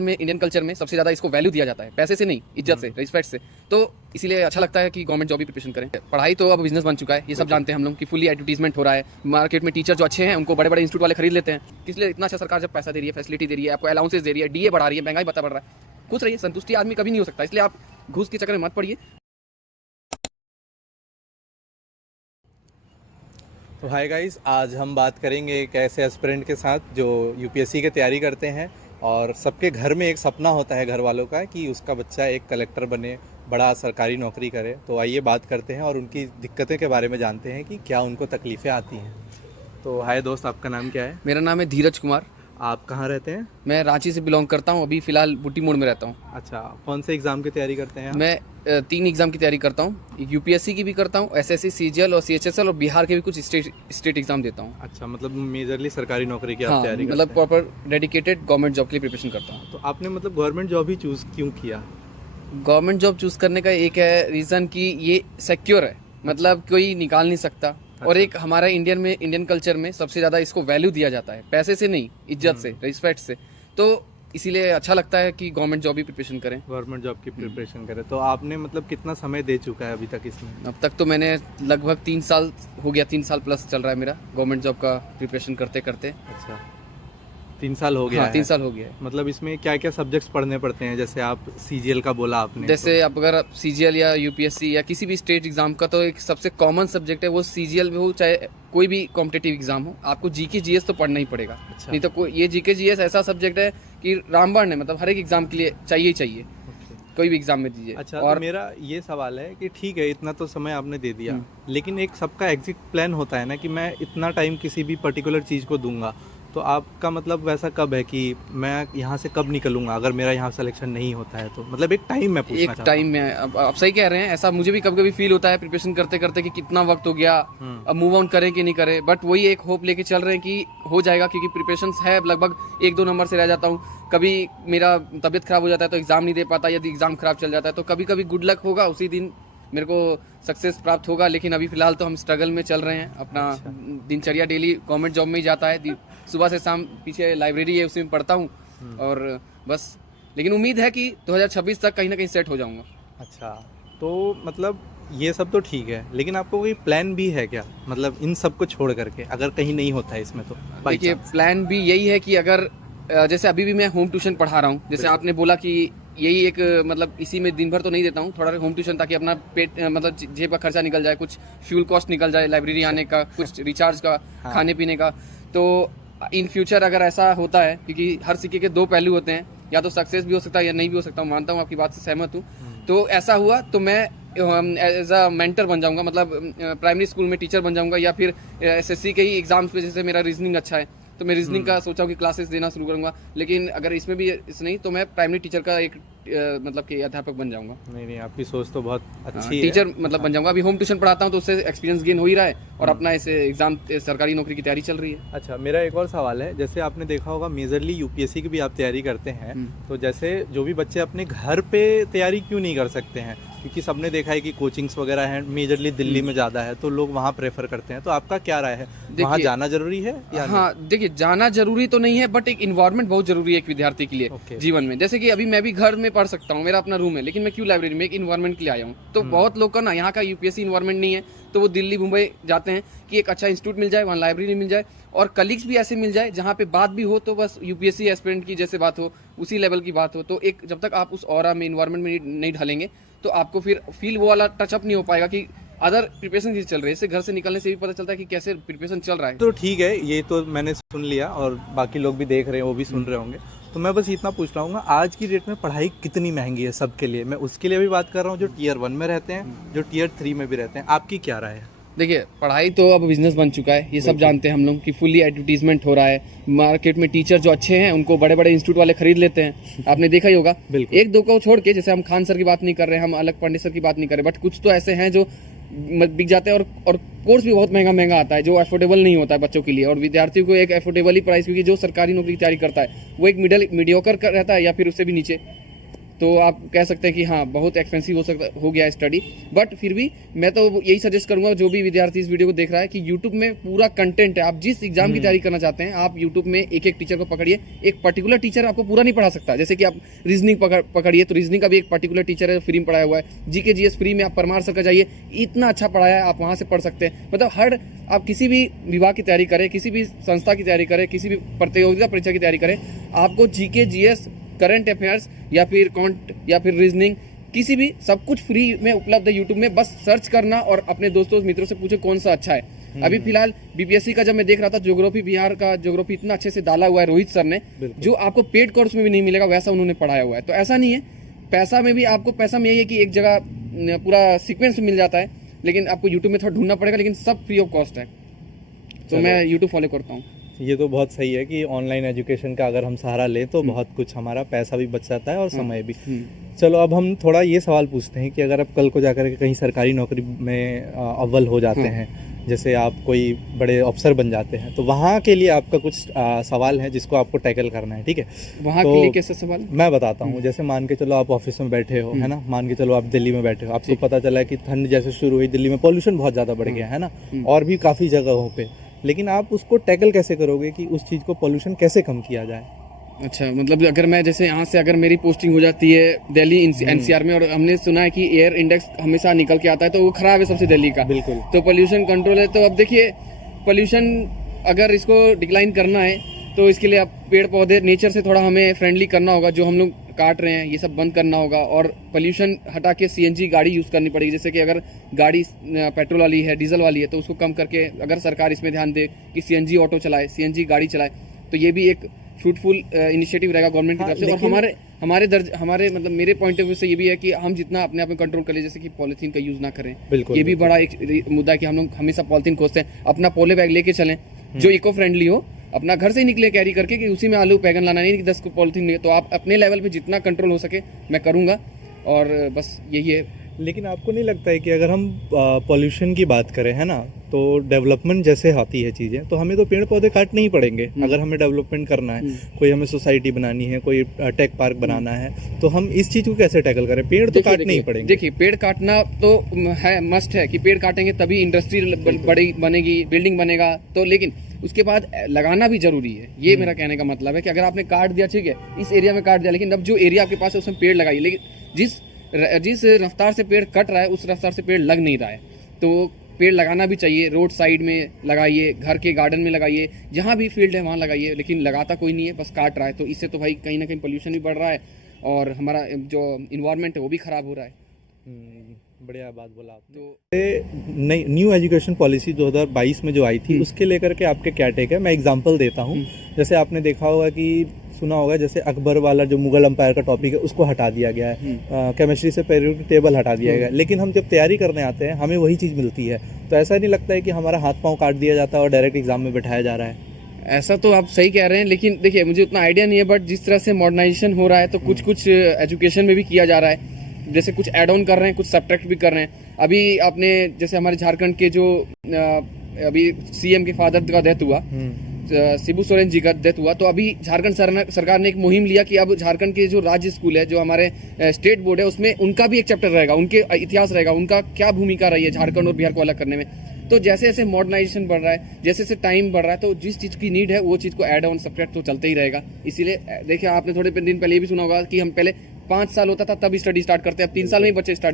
में Indian culture में सबसे ज़्यादा इसको वैल्यू दिया जाता है, पैसे से नहीं, इज्जत से, रिस्पेक्ट से। तो इसीलिए अच्छा लगता है कि गवर्नमेंट जॉब भी प्रिपरेशन करें। पढ़ाई तो अब बिजनेस बन चुका है, ये सब जानते हैं हम लोग कि फुली एडवर्टीजमेंट हो रहा है। मार्केट में टीचर जो अच्छे हैं उनको बड़े बड़े इंस्टीट्यूट वाले खरीद लेते हैं। इसलिए इतना अच्छा सरकार जब पैसा दे रही है, फैसिलिटी दे रही है, आपको अलाउंसेस दे रही है, डीए बढ़ा रही है, महंगाई बता बढ़ रहा है, खुश रहिए। संतुष्टि आदमी कभी नहीं हो सकता, इसलिए आप घूस के चक्कर में मत पड़िए। तो हाय गाइस, आज हम बात करेंगे एक ऐसे एस्पिरेंट के साथ जो यूपीएससी की तैयारी करते हैं और सबके घर में एक सपना होता है घर वालों का कि उसका बच्चा एक कलेक्टर बने, बड़ा सरकारी नौकरी करे। तो आइए बात करते हैं और उनकी दिक्कतें के बारे में जानते हैं कि क्या उनको तकलीफ़ें आती हैं। तो हाय दोस्त, आपका नाम क्या है? मेरा नाम है धीरज कुमार। आप कहाँ रहते हैं? मैं रांची से बिलोंग करता हूँ, अभी फ़िलहाल बुटी मोड़ में रहता हूँ। अच्छा, कौन से एग्ज़ाम की तैयारी करते हैं आप? मैं 3 एग्ज़ाम की तैयारी करता हूँ, यूपीएससी की भी करता हूँ, एसएससी, सीजीएल और सीएचएसएल, और बिहार के भी कुछ स्टेट एग्ज़ाम देता हूँ। अच्छा, मतलब मेजरली सरकारी नौकरी की आप हाँ, तैयारी मतलब करते हैं। प्रॉपर डेडिकेटेड गवर्नमेंट जॉब के लिए प्रिपरेशन करता हूँ। तो आपने मतलब गवर्नमेंट जॉब ही चूज़ क्यों किया? गवर्नमेंट जॉब चूज़ करने का एक है रीज़न कि ये सिक्योर है, मतलब कोई निकाल नहीं सकता। और एक हमारा इंडियन कल्चर में सबसे ज़्यादा इसको वैल्यू दिया जाता है, पैसे से नहीं, इज्जत से, रिस्पेक्ट से। तो इसीलिए अच्छा लगता है कि गवर्नमेंट जॉब भी प्रिपरेशन करें। गवर्नमेंट जॉब की प्रिपरेशन करें। तो आपने मतलब कितना समय दे चुका है अभी तक इसमें? अब तक तो मैंने लगभग 3 साल हो गया, 3 साल प्लस चल रहा है मेरा गवर्नमेंट जॉब का प्रिपरेशन करते करते। अच्छा, 3 साल हो गया हाँ, है। 3 साल हो गया है। मतलब इसमें क्या क्या सब्जेक्ट्स पढ़ने पड़ते हैं? जैसे आप सीजीएल का बोला आपने, जैसे अब अगर सीजीएल या यूपीएससी या किसी भी स्टेट एग्जाम का, तो एक सबसे कॉमन सब्जेक्ट है वो सीजीएल में हो, चाहे कोई भी कॉम्पिटिटिव एग्जाम हो, आपको जीके जीएस तो पढ़ना ही पड़ेगा। अच्छा। नहीं तो कोई, ये जीके जीएस ऐसा सब्जेक्ट है कि रामबाण है, मतलब हर एक एग्जाम के लिए चाहिए ही चाहिए, कोई भी एग्जाम में दीजिए। अच्छा, और तो मेरा ये सवाल है कि ठीक है, इतना तो समय आपने दे दिया, लेकिन एक सबका एग्जिट प्लान होता है ना कि मैं इतना टाइम किसी भी पर्टिकुलर चीज़ को दूंगा। तो आपका मतलब वैसा कब है कि मैं यहाँ से कब निकलूंगा अगर मेरा यहाँ सिलेक्शन नहीं होता है? तो मतलब एक टाइम मैं पूछना चाहता हूँ। टाइम में अब आप सही कह रहे हैं, ऐसा मुझे भी कभी कभी फील होता है प्रिपरेशन करते करते कि कितना वक्त हो गया, अब मूव ऑन करें कि नहीं करें। बट वही एक होप लेके चल रहे हैं कि हो जाएगा, क्योंकि प्रिपरेशन है, लगभग 1-2 नंबर से रह जाता हूँ। कभी मेरा तबीयत खराब हो जाता है तो एग्जाम नहीं दे पाता, यदि एग्जाम खराब चल जाता है तो कभी कभी गुड लक होगा, उसी दिन मेरे को सक्सेस प्राप्त होगा। लेकिन अभी फिलहाल तो हम स्ट्रगल में चल रहे हैं। अपना दिनचर्या डेली गवर्नमेंट जॉब में ही जाता है, सुबह से शाम। पीछे लाइब्रेरी है, उसी में पढ़ता हूँ और बस। लेकिन उम्मीद है कि 2026 तक कहीं ना कहीं सेट हो जाऊंगा। अच्छा, तो मतलब ये सब तो ठीक है, लेकिन आपको कोई प्लान भी है क्या? मतलब इन सब को छोड़ करके अगर कहीं नहीं होता है इसमें तो? देखिए, प्लान भी यही है कि अगर जैसे अभी भी मैं होम ट्यूशन पढ़ा रहा हूँ, जैसे आपने बोला कि यही एक मतलब इसी में दिन भर तो नहीं देता हूँ, थोड़ा होम ट्यूशन, ताकि अपना पेट मतलब जेब का खर्चा निकल जाए, कुछ फ्यूल कॉस्ट निकल जाए, लाइब्रेरी आने का, कुछ रिचार्ज का, खाने पीने का। तो इन फ्यूचर अगर ऐसा होता है, क्योंकि हर सिक्के के 2 पहलू होते हैं, या तो सक्सेस भी हो सकता है या नहीं भी हो सकता हूँ, मानता हूँ, आपकी बात से सहमत हूँ। तो ऐसा हुआ तो मैं एज अ मेंटर बन जाऊंगा, मतलब प्राइमरी स्कूल में टीचर बन जाऊंगा, या फिर एसएससी के ही एग्जाम्स पे, जैसे मेरा रीजनिंग अच्छा है तो मैं रीजनिंग का सोचा हूँ कि क्लासेस देना शुरू करूंगा। लेकिन अगर इसमें भी इस नहीं तो मैं प्राइमरी टीचर का एक मतलब कि अध्यापक बन जाऊंगा। नहीं नहीं, आपकी सोच तो बहुत अच्छी है। टीचर मतलब बन जाऊंगा। अभी होम ट्यूशन पढ़ाता हूँ तो उससे एक्सपीरियंस गेन हो ही रहा है, और अपना ऐसे एग्जाम सरकारी नौकरी की तैयारी चल रही है। अच्छा, मेरा एक और सवाल है, जैसे आपने देखा होगा मेजरली यूपीएससी की भी आप तैयारी करते हैं, तो जैसे जो भी बच्चे अपने घर पे तैयारी क्यों नहीं कर सकते हैं? क्योंकि सबने देखा है कि कोचिंग्स वगैरह हैं, मेजरली दिल्ली में ज़्यादा है, तो लोग वहाँ प्रेफर करते हैं। तो आपका क्या राय है, वहाँ जाना जरूरी है या नहीं? हाँ, देखिए, जाना जरूरी तो नहीं है, बट एक इन्वायरमेंट बहुत जरूरी है एक विद्यार्थी के लिए जीवन में। जैसे कि अभी मैं भी घर में पढ़ सकता हूँ, मेरा अपना रूम है, लेकिन मैं क्यों लाइब्रेरी में? एक इन्वायरमेंट के लिए आया हूँ। तो बहुत लोग का ना यहाँ का यूपीएससी इन्वायरमेंट नहीं है, तो वो दिल्ली मुंबई जाते हैं कि एक अच्छा इंस्टीट्यूट मिल जाए, वहाँ लाइब्रेरी मिल जाए, और कलीग्स भी ऐसे मिल जाए जहाँ पे बात भी हो तो बस यूपीएससी एस्पिरेंट की जैसे बात हो, उसी लेवल की बात हो। तो एक जब तक आप उस ऑरा में, इन्वायरमेंट में नहीं ढलेंगे, तो आपको फिर फील वो वाला टचअप नहीं हो पाएगा कि अदर प्रिपरेशन चीज चल रही है। इससे घर से निकलने से भी पता चलता है कि कैसे प्रिपरेशन चल रहा है। तो ठीक है, ये तो मैंने सुन लिया और बाकी लोग भी देख रहे हैं, वो भी सुन रहे होंगे। तो मैं बस इतना पूछ रहा हूँ, आज की डेट में पढ़ाई कितनी महंगी है सबके लिए? मैं उसके लिए भी बात कर रहा हूँ जो टियर 1 में रहते हैं, जो टियर 3 में भी रहते हैं। आपकी क्या राय है? देखिए, पढ़ाई तो अब बिजनेस बन चुका है, ये सब जानते हैं हम लोग कि फुली एडवर्टीजमेंट हो रहा है। मार्केट में टीचर जो अच्छे हैं उनको बड़े बड़े इंस्टीट्यूट वाले खरीद लेते हैं, आपने देखा ही होगा। 1-2 को छोड़ के, जैसे हम खान सर की बात नहीं कर रहे हैं, हम अलग पंडित सर की बात नहीं कर रहे, बट कुछ तो ऐसे हैं जो बिक जाते हैं, और कोर्स भी बहुत महंगा महंगा आता है, जो अफोर्डेबल नहीं होता है बच्चों के लिए। और विद्यार्थियों को एक अफोर्डेबल ही प्राइस, क्योंकि जो सरकारी नौकरी की तैयारी करता है वो एक मीडियोकर रहता है या फिर उससे भी नीचे। तो आप कह सकते हैं कि हाँ बहुत एक्सपेंसिव हो गया स्टडी, बट फिर भी मैं तो यही सजेस्ट करूंगा जो भी विद्यार्थी इस वीडियो को देख रहा है कि यूट्यूब में पूरा कंटेंट है। आप जिस एग्जाम की तैयारी करना चाहते हैं आप यूट्यूब में एक एक टीचर को पकड़िए। एक पर्टिकुलर टीचर आपको पूरा नहीं पढ़ा सकता, जैसे कि आप रीजनिंग पकड़िए तो रीजनिंग का भी एक पर्टिकुलर टीचर है, फ्री में पढ़ाया हुआ है। जीके जीएस फ्री में आप परमार सर का जाइए, इतना अच्छा पढ़ाया है, आप वहाँ से पढ़ सकते हैं। मतलब हर आप किसी भी विभाग की तैयारी करें, किसी भी संस्था की तैयारी करें, किसी भी प्रतियोगिता परीक्षा की तैयारी करें, आपको जीके जीएस, करंट अफेयर्स या फिर कॉन्ट या फिर रीजनिंग किसी भी सब कुछ फ्री में उपलब्ध है यूट्यूब में। बस सर्च करना और अपने दोस्तों मित्रों से पूछे कौन सा अच्छा है। अभी फिलहाल बीपीएससी का जब मैं देख रहा था, ज्योग्राफी, बिहार का ज्योग्राफी इतना अच्छे से डाला हुआ है रोहित सर ने, जो आपको पेड कोर्स में भी नहीं मिलेगा वैसा उन्होंने पढ़ाया हुआ है। तो ऐसा नहीं है, पैसा में भी आपको, पैसा में यही है कि एक जगह पूरा सीक्वेंस में मिल जाता है, लेकिन आपको यूट्यूब में थोड़ा ढूंढना पड़ेगा, लेकिन सब फ्री ऑफ कॉस्ट है। तो मैं यूट्यूब फॉलो करता हूँ। ये तो बहुत सही है कि ऑनलाइन एजुकेशन का अगर हम सहारा लें तो बहुत कुछ, हमारा पैसा भी बच जाता है और समय भी। चलो अब हम थोड़ा ये सवाल पूछते हैं कि अगर आप कल को जाकर के कहीं सरकारी नौकरी में अव्वल हो जाते हैं, जैसे आप कोई बड़े अफसर बन जाते हैं, तो वहाँ के लिए आपका कुछ सवाल है जिसको आपको टैकल करना है, ठीक है? वहाँ तो के लिए कैसे सवाल? मैं बताता हूँ। जैसे मान के चलो आप ऑफिस में बैठे हो, है ना, मान के चलो आप दिल्ली में बैठे हो, आपको पता चला है कि ठंड जैसे शुरू हुई, दिल्ली में पॉल्यूशन बहुत ज़्यादा बढ़ गया है ना, और भी काफ़ी जगहों पे, लेकिन आप उसको टैकल कैसे करोगे कि उस चीज़ को, पॉल्यूशन कैसे कम किया जाए? अच्छा, मतलब अगर मैं जैसे यहाँ से अगर मेरी पोस्टिंग हो जाती है दिल्ली एनसीआर में, और हमने सुना है कि एयर इंडेक्स हमेशा निकल के आता है तो वो खराब है सबसे दिल्ली का, बिल्कुल। तो पोल्यूशन कंट्रोल है। तो अब देखिए पोल्यूशन अगर इसको डिक्लाइन करना है तो इसके लिए आप पेड़ पौधे, नेचर से थोड़ा हमें फ्रेंडली करना होगा, जो हम लोग काट रहे हैं ये सब बंद करना होगा, और पोल्यूशन हटा के सीएनजी गाड़ी यूज़ करनी पड़ेगी। जैसे कि अगर गाड़ी पेट्रोल वाली है, डीजल वाली है, तो उसको कम करके अगर सरकार इसमें ध्यान दे कि सीएनजी ऑटो चलाए, सीएनजी गाड़ी चलाए, तो ये भी एक फ्रूटफुल इनिशिएटिव रहेगा गवर्नमेंट की तरफ से। और हमारे मतलब मेरे पॉइंट ऑफ व्यू से ये भी है कि हम जितना अपने आप में कंट्रोल कर ले, जैसे कि पॉलीथीन का यूज़ ना करें। ये भी बड़ा एक मुद्दा है कि हम लोग हमेशा पॉलीथीन खोजते हैं। अपना पॉली बैग लेके चलें जो इको फ्रेंडली हो, अपना घर से ही निकले कैरी करके, कि उसी में आलू बैगन लाना नहीं कि 10 को पॉलीथीन नहीं। तो आप अपने लेवल पे जितना कंट्रोल हो सके मैं करूँगा, और बस यही है। लेकिन आपको नहीं लगता है कि अगर हम पॉल्यूशन की बात करें, है ना, तो डेवलपमेंट जैसे आती है चीज़ें, तो हमें तो पेड़ पौधे काटने ही पड़ेंगे अगर हमें डेवलपमेंट करना है। कोई हमें सोसाइटी बनानी है, कोई टेक पार्क बनाना है, तो हम इस चीज़ को कैसे टैकल करें? पेड़ तो काटने ही पड़ेंगे। देखिए, पेड़ काटना तो है, मस्ट है कि पेड़ काटेंगे तभी इंडस्ट्री बड़ी बनेगी, बिल्डिंग बनेगा, तो लेकिन उसके बाद लगाना भी जरूरी है। ये मेरा कहने का मतलब है कि अगर आपने काट दिया, ठीक है, इस एरिया में काट दिया, लेकिन अब जो एरिया आपके पास है उसमें पेड़ लगाइए। लेकिन जिस रफ्तार से पेड़ कट रहा है उस रफ्तार से पेड़ लग नहीं रहा है, तो पेड़ लगाना भी चाहिए। रोड साइड में लगाइए, घर के गार्डन में लगाइए, जहाँ भी फील्ड है वहाँ लगाइए, लेकिन लगाता कोई नहीं है, बस काट रहा है। तो इससे तो भाई कहीं ना कहीं पोल्यूशन भी बढ़ रहा है और हमारा जो इन्वायरमेंट है वो भी खराब हो रहा है। बढ़िया बात बोला आपने। तो नई न्यू एजुकेशन पॉलिसी 2022 में जो आई थी, उसके लेकर के आपके क्या टेक है? मैं एग्जांपल देता हूँ। जैसे आपने देखा होगा कि सुना होगा, जैसे अकबर वाला जो मुगल अंपायर का टॉपिक है उसको हटा दिया गया है, केमिस्ट्री से पीरियोडिक टेबल हटा दिया गया है, लेकिन हम जब तैयारी करने आते हैं हमें वही चीज़ मिलती है। तो ऐसा नहीं लगता है कि हमारा हाथ पाँव काट दिया जाता है और डायरेक्ट एग्जाम में बैठाया जा रहा है? ऐसा तो आप सही कह रहे हैं, लेकिन देखिए मुझे उतना आइडिया नहीं है, बट जिस तरह से मॉडर्नाइजेशन हो रहा है तो कुछ एजुकेशन में भी किया जा रहा है। जैसे कुछ ऐड ऑन कर रहे हैं, कुछ सब्ट्रैक्ट भी कर रहे हैं। अभी आपने जैसे हमारे झारखंड के जो अभी सीएम के फादर का डेथ हुआ, शिबू सोरेन जी का डेथ हुआ, तो अभी झारखंड सरकार ने एक मुहिम लिया कि अब झारखंड के जो राज्य स्कूल है, जो हमारे स्टेट बोर्ड है, उसमें उनका भी एक चैप्टर रहेगा, उनके इतिहास रहेगा, उनका क्या भूमिका रही है झारखंड और बिहार को अलग करने में। तो जैसे जैसे मॉडर्नाइजेशन बढ़ रहा है, जैसे जैसे टाइम बढ़ रहा है, तो जिस चीज़ की नीड है वो चीज़ को ऐड ऑन सब्ट्रैक्ट तो चलते ही रहेगा। इसीलिए देखिए, आपने थोड़े दिन पहले ये भी सुना होगा कि हम पहले 5 साल होता था तब स्टडी स्टार्ट करते हैं, अब 3 साल में ही बच्चे स्टार्ट